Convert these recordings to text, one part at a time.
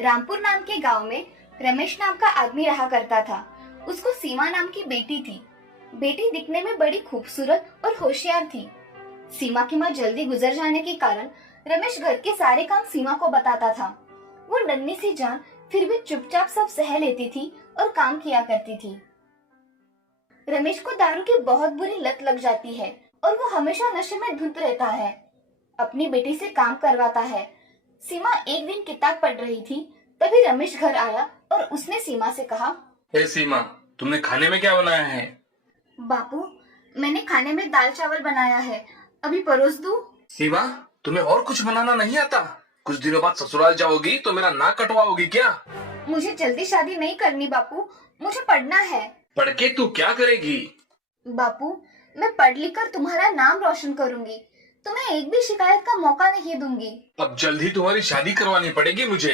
रामपुर नाम के गांव में रमेश नाम का आदमी रहा करता था। उसको सीमा नाम की बेटी थी। बेटी दिखने में बड़ी खूबसूरत और होशियार थी। सीमा की माँ जल्दी गुजर जाने के कारण रमेश घर के सारे काम सीमा को बताता था। वो नन्ही सी जान फिर भी चुपचाप सब सह लेती थी और काम किया करती थी। रमेश को दारू की बहुत बुरी लत लग जाती है और वो हमेशा नशे में धुत रहता है। अपनी बेटी से काम करवाता है। सीमा एक दिन किताब पढ़ रही थी, तभी रमेश घर आया और उसने सीमा से कहा, हे सीमा, तुमने खाने में क्या बनाया है? बापू, मैंने खाने में दाल चावल बनाया है, अभी परोस दूं? सीमा, तुम्हें और कुछ बनाना नहीं आता? कुछ दिनों बाद ससुराल जाओगी तो मेरा नाक कटवाओगी क्या? मुझे जल्दी शादी नहीं करनी बापू, मुझे पढ़ना है। पढ़ के तू क्या करेगी? बापू, मैं पढ़ लिख कर तुम्हारा नाम रोशन करूंगी। तुम्हें एक भी शिकायत का मौका नहीं दूंगी। अब जल्द ही तुम्हारी शादी करवानी पड़ेगी मुझे।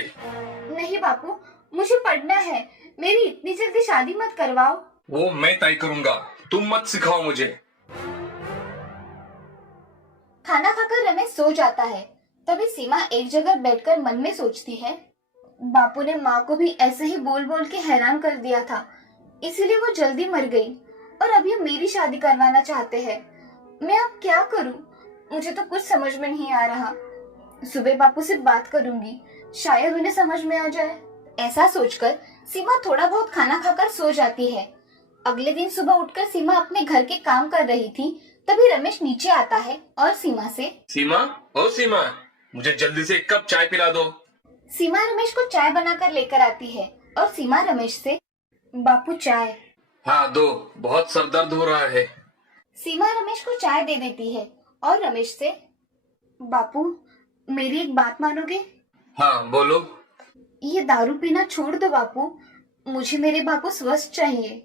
नहीं बापू, मुझे पढ़ना है। मेरी इतनी जल्दी शादी मत करवाओ। वो मैं तय करूंगा, तुम मत सिखाओ मुझे। खाना खाकर रमेश सो जाता है। तभी सीमा एक जगह बैठकर मन में सोचती है, बापू ने माँ को भी ऐसे ही बोल बोल के हैरान कर दिया था, इसीलिए वो जल्दी मर गई और अब ये मेरी शादी करवाना चाहते हैं। मैं अब क्या करूं? मुझे तो कुछ समझ में नहीं आ रहा। सुबह बापू से बात करूंगी, शायद उन्हें समझ में आ जाए। ऐसा सोचकर सीमा थोड़ा बहुत खाना खाकर सो जाती है। अगले दिन सुबह उठकर सीमा अपने घर के काम कर रही थी, तभी रमेश नीचे आता है और सीमा से, सीमा, ओ सीमा, मुझे जल्दी से एक कप चाय पिला दो। सीमा रमेश को चाय बनाकर लेकर आती है और सीमा रमेश से, बापू चाय। हाँ दो, बहुत सर दर्द हो रहा है। सीमा रमेश को चाय दे देती है और रमेश से, बापू मेरी एक बात मानोगे? हाँ बोलो। ये दारू पीना छोड़ दो बापू, मुझे मेरे बापू स्वस्थ चाहिए।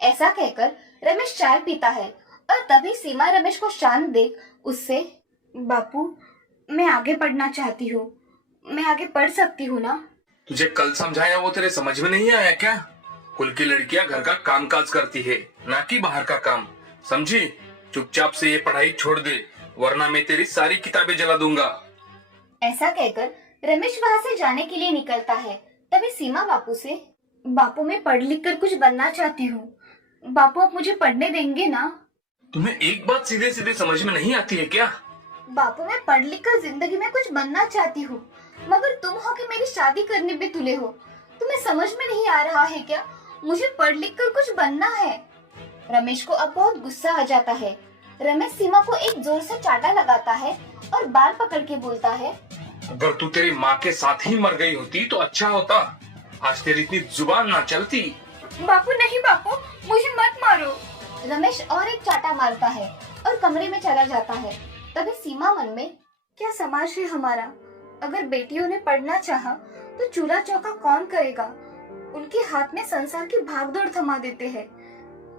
ऐसा कहकर रमेश चाय पीता है और तभी सीमा रमेश को शांत देख उससे, बापू मैं आगे पढ़ना चाहती हूँ, मैं आगे पढ़ सकती हूँ ना? तुझे कल समझाया वो तेरे समझ में नहीं आया क्या? कुल की लड़कियां घर का कामकाज करती है, ना कि बाहर का काम, समझी? चुपचाप से ये पढ़ाई छोड़ दे, वरना मैं तेरी सारी किताबें जला दूंगा। ऐसा कहकर रमेश वहाँ से जाने के लिए निकलता है। तभी सीमा बापू से, बापू मैं पढ़ लिख कर कुछ बनना चाहती हूँ, बापू आप मुझे पढ़ने देंगे ना? तुम्हें एक बात सीधे सीधे समझ में नहीं आती है क्या? बापू मैं पढ़ लिख कर जिंदगी में कुछ बनना चाहती हूँ, मगर तुम हो कि मेरी शादी करने पे तुले हो। तुम्हें समझ में नहीं आ रहा है क्या? मुझे पढ़ लिख कर कुछ बनना है। रमेश को अब बहुत गुस्सा आ जाता है। रमेश सीमा को एक जोर से चाटा लगाता है और बाल पकड़ के बोलता है, अगर तू तेरी माँ के साथ ही मर गई होती तो अच्छा होता, आज तेरी इतनी जुबान ना चलती। बापू नहीं बापू, मुझे मत मारो। रमेश और एक चाटा मारता है और कमरे में चला जाता है। तभी सीमा मन में, क्या समाज है हमारा? अगर बेटियों ने पढ़ना चाहा तो चूल्हा चौका कौन करेगा? उनके हाथ में संसार की भागदौड़ थमा देते हैं।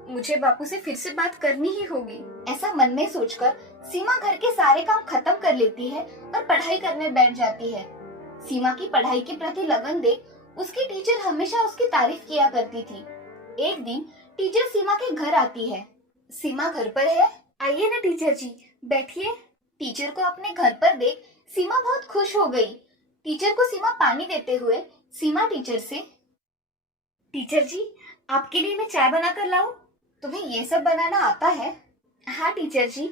मुझे बापू से फिर से बात करनी ही होगी। ऐसा मन में सोचकर सीमा घर के सारे काम खत्म कर लेती है और पढ़ाई करने बैठ जाती है। सीमा की पढ़ाई के प्रति लगन देख उसकी टीचर हमेशा उसकी तारीफ किया करती थी। एक दिन टीचर सीमा के घर आती है। सीमा घर पर है? आइए ना टीचर जी, बैठिए। टीचर को अपने घर पर देख सीमा बहुत खुश हो गई। टीचर को सीमा पानी देते हुए सीमा टीचर से, टीचर जी आपके लिए मैं चाय बना कर लाऊं? तुम्हें ये सब बनाना आता है? हाँ टीचर जी,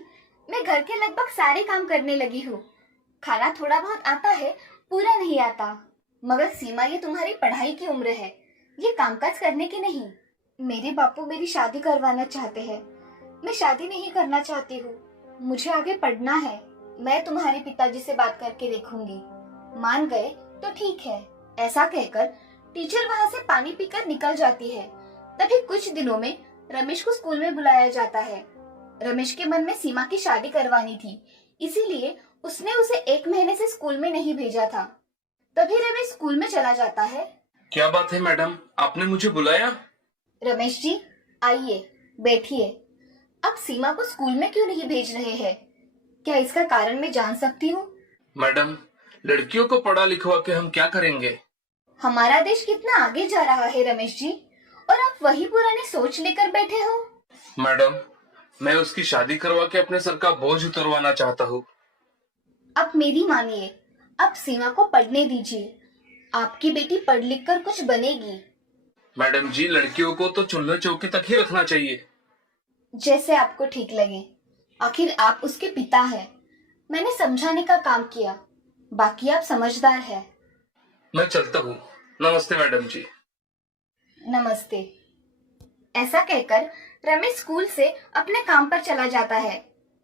मैं घर के लगभग सारे काम करने लगी हूँ। खाना थोड़ा बहुत आता है, पूरा नहीं आता। मगर सीमा ये तुम्हारी पढ़ाई की उम्र है, ये कामकाज करने की नहीं। मेरे बापू मेरी शादी करवाना चाहते हैं, मैं शादी नहीं करना चाहती हूँ। मुझे आगे पढ़ना है। मैं तुम्हारे पिताजी से बात करके देखूंगी, मान गए तो ठीक है। ऐसा कहकर टीचर वहाँ से पानी पीकर निकल जाती है। तभी कुछ दिनों में रमेश को स्कूल में बुलाया जाता है। रमेश के मन में सीमा की शादी करवानी थी, इसीलिए उसने उसे 1 महीने से स्कूल में नहीं भेजा था। तभी रमेश स्कूल में चला जाता है। क्या बात है मैडम, आपने मुझे बुलाया? रमेश जी आइए, बैठिए। अब सीमा को स्कूल में क्यों नहीं भेज रहे हैं? क्या इसका कारण मैं जान सकती हूँ? मैडम, लड़कियों को पढ़ा लिखवा के हम क्या करेंगे? हमारा देश कितना आगे जा रहा है रमेश जी, और आप वही पुरानी सोच लेकर बैठे हो। मैडम, मैं उसकी शादी करवा के अपने सर का बोझ उतरवाना चाहता हूँ। अब मेरी मानिए, अब सीमा को पढ़ने दीजिए, आपकी बेटी पढ़ लिख कर कुछ बनेगी। मैडम जी, लड़कियों को तो चूल्हे चौके तक ही रखना चाहिए। जैसे आपको ठीक लगे, आखिर आप उसके पिता हैं। मैंने समझाने का काम किया, बाकी आप समझदार हैं। मैं चलता हूँ। नमस्ते मैडम जी। नमस्ते। ऐसा कहकर रमेश स्कूल से अपने काम पर चला जाता है।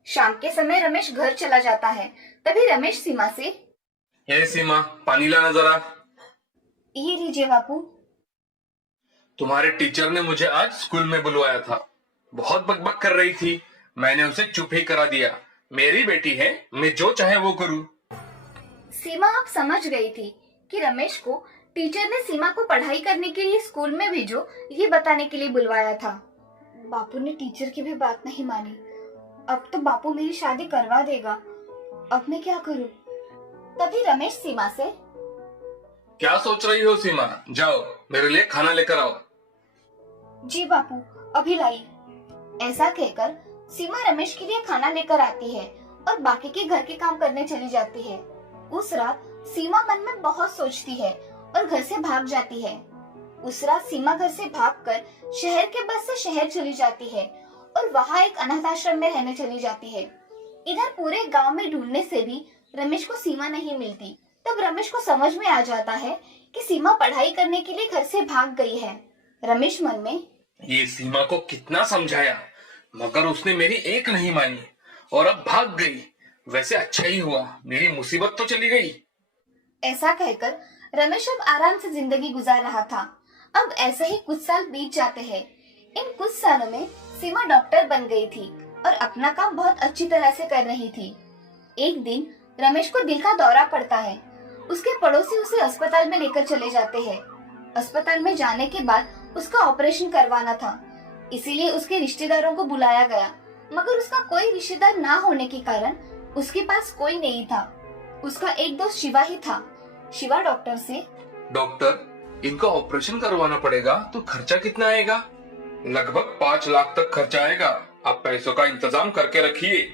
शाम के समय रमेश घर चला जाता है। तभी रमेश सीमा से, ये सीमा, पानी लाना जरा। ये लीजिए बापू। तुम्हारे टीचर ने मुझे आज स्कूल में बुलवाया था। बहुत बकबक कर रही थी, मैंने उसे चुप ही करा दिया। मेरी बेटी है, मैं जो चाहे वो करूँ। सीमा अब समझ गई थी कि रमेश को टीचर ने सीमा को पढ़ाई करने के लिए स्कूल में भेजो, ये बताने के लिए बुलवाया था। बापू ने टीचर की भी बात नहीं मानी। अब तो बापू मेरी शादी करवा देगा। अब मैं क्या करूं? तभी रमेश सीमा से, क्या सोच रही हो सीमा? जाओ, मेरे लिए खाना लेकर आओ। जी बापू, अभी लाई। ऐसा कहकर सीमा रमेश के लिए खाना लेकर आती है और बाकी के घर के काम करने चली जाती है। उस रात सीमा मन में बहुत सोचती है और घर से भाग जाती है। उस रात सीमा घर से भागकर शहर के बस से शहर चली जाती है और वहाँ एक अनाथ आश्रम में रहने चली जाती है। इधर पूरे गांव में ढूंढने से भी रमेश को सीमा नहीं मिलती। तब रमेश को समझ में आ जाता है कि सीमा पढ़ाई करने के लिए घर से भाग गई है। रमेश मन में, ये सीमा को कितना समझाया, मगर उसने मेरी एक नहीं मानी और अब भाग गई। वैसे अच्छा ही हुआ, मेरी मुसीबत तो चली गई। ऐसा कहकर रमेश अब आराम से जिंदगी गुजार रहा था। अब ऐसे ही कुछ साल बीत जाते हैं। इन कुछ सालों में सीमा डॉक्टर बन गई थी और अपना काम बहुत अच्छी तरह से कर रही थी। एक दिन रमेश को दिल का दौरा पड़ता है। उसके पड़ोसी उसे अस्पताल में लेकर चले जाते हैं। अस्पताल में जाने के बाद उसका ऑपरेशन करवाना था, इसीलिए उसके रिश्तेदारों को बुलाया गया, मगर उसका कोई रिश्तेदार ना होने के कारण उसके पास कोई नहीं था। उसका एक दोस्त शिवा ही था। शिवा डॉक्टर से, डॉक्टर, इनका ऑपरेशन करवाना पड़ेगा तो खर्चा कितना आएगा? लगभग 5 लाख तक खर्चा आएगा। आप पैसों का इंतजाम करके रखिए।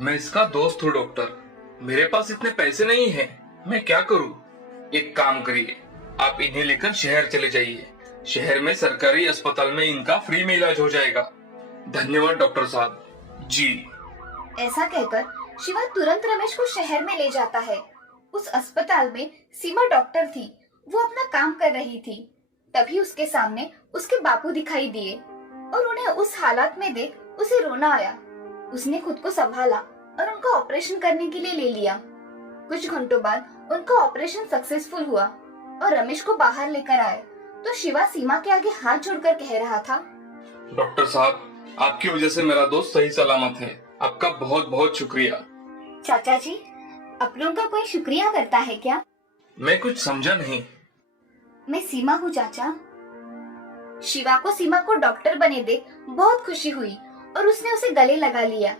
मैं इसका दोस्त हूँ डॉक्टर, मेरे पास इतने पैसे नहीं हैं। मैं क्या करूँ? एक काम करिए, आप इन्हें लेकर शहर चले जाइए। शहर में सरकारी अस्पताल में इनका फ्री में इलाज हो जाएगा। धन्यवाद डॉक्टर साहब जी। ऐसा कहकर शिवा तुरंत रमेश को शहर में ले जाता है। उस अस्पताल में सीमा डॉक्टर थी, वो अपना काम कर रही थी। तभी उसके सामने उसके बापू दिखाई दिए और उन्हें उस हालत में देख उसे रोना आया। उसने खुद को संभाला और उनका ऑपरेशन करने के लिए ले लिया। कुछ घंटों बाद उनका ऑपरेशन सक्सेसफुल हुआ और रमेश को बाहर लेकर आए तो शिवा सीमा के आगे हाथ जोड़कर कह रहा था, डॉक्टर साहब, आपकी वजह से मेरा दोस्त सही सलामत है। आपका बहुत बहुत शुक्रिया। चाचा जी, अपनों का कोई शुक्रिया करता है क्या? मैं कुछ समझा नहीं। मैं सीमा हूँ चाचा। शिवा को सीमा को डॉक्टर बने देख बहुत खुशी हुई और उसने उसे गले लगा लिया।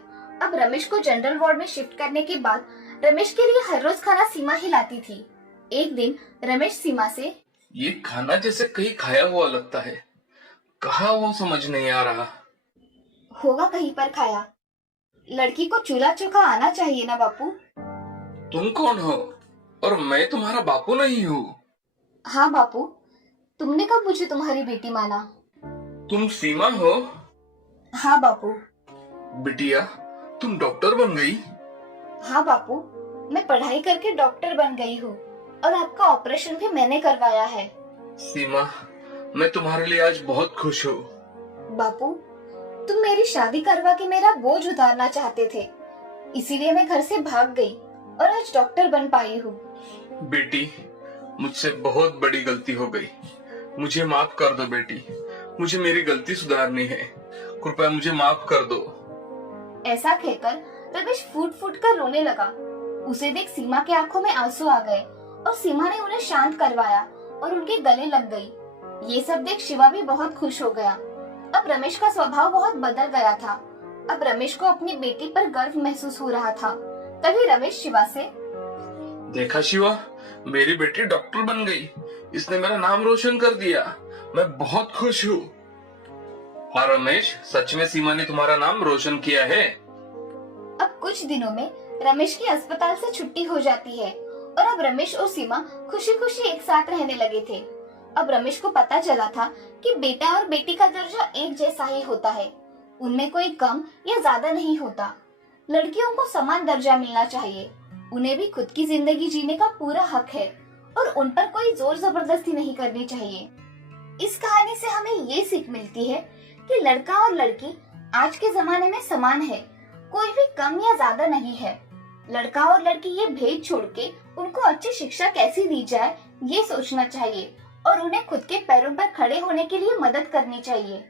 अब रमेश को जनरल वार्ड में शिफ्ट करने के बाद रमेश के लिए हर रोज खाना सीमा ही लाती थी। एक दिन रमेश सीमा से, ये खाना जैसे कहीं खाया हुआ लगता है, कहाँ वो समझ नहीं आ रहा। होगा कहीं पर खाया। लड़की को चूल्हा चौका आना चाहिए ना बापू। तुम कौन हो? और मैं तुम्हारा बापू नहीं हूँ। हाँ बापू, तुमने कब मुझे तुम्हारी बेटी माना? तुम सीमा हो? हाँ बापू। बिटिया, तुम डॉक्टर बन गई? हाँ बापू, मैं पढ़ाई करके डॉक्टर बन गई हूँ और आपका ऑपरेशन भी मैंने करवाया है। सीमा, मैं तुम्हारे लिए आज बहुत खुश हूँ। बापू, तुम मेरी शादी करवा के मेरा बोझ उतारना चाहते थे, इसीलिए मैं घर से भाग गई और आज डॉक्टर बन पाई हूँ। बेटी, मुझसे बहुत बड़ी गलती हो गई, मुझे माफ कर दो बेटी। मुझे मेरी गलती सुधारनी है, कृपया मुझे माफ कर दो। ऐसा कहकर रमेश फूट फूट कर रोने लगा। उसे देख सीमा के आंखों में आंसू आ गए और सीमा ने उन्हें शांत करवाया और उनके गले लग गई। ये सब देख शिवा भी बहुत खुश हो गया। अब रमेश का स्वभाव बहुत बदल गया था। अब रमेश को अपनी बेटी पर गर्व महसूस हो रहा था। तभी रमेश शिवा से, देखा शिवा, मेरी बेटी डॉक्टर बन गई, इसने मेरा नाम रोशन कर दिया। मैं बहुत खुश हूँ। हाँ रमेश, सच में सीमा ने तुम्हारा नाम रोशन किया है। अब कुछ दिनों में रमेश की अस्पताल से छुट्टी हो जाती है और अब रमेश और सीमा खुशी खुशी एक साथ रहने लगे थे। अब रमेश को पता चला था कि बेटा और बेटी का दर्जा एक जैसा ही होता है, उनमें कोई कम या ज्यादा नहीं होता। लड़कियों को समान दर्जा मिलना चाहिए, उन्हें भी खुद की जिंदगी जीने का पूरा हक है और उन पर कोई जोर जबरदस्ती नहीं करनी चाहिए। इस कहानी से हमें ये सीख मिलती है कि लड़का और लड़की आज के जमाने में समान है, कोई भी कम या ज्यादा नहीं है। लड़का और लड़की ये भेद छोड़ के उनको अच्छी शिक्षा कैसी दी जाए ये सोचना चाहिए और उन्हें खुद के पैरों पर खड़े होने के लिए मदद करनी चाहिए।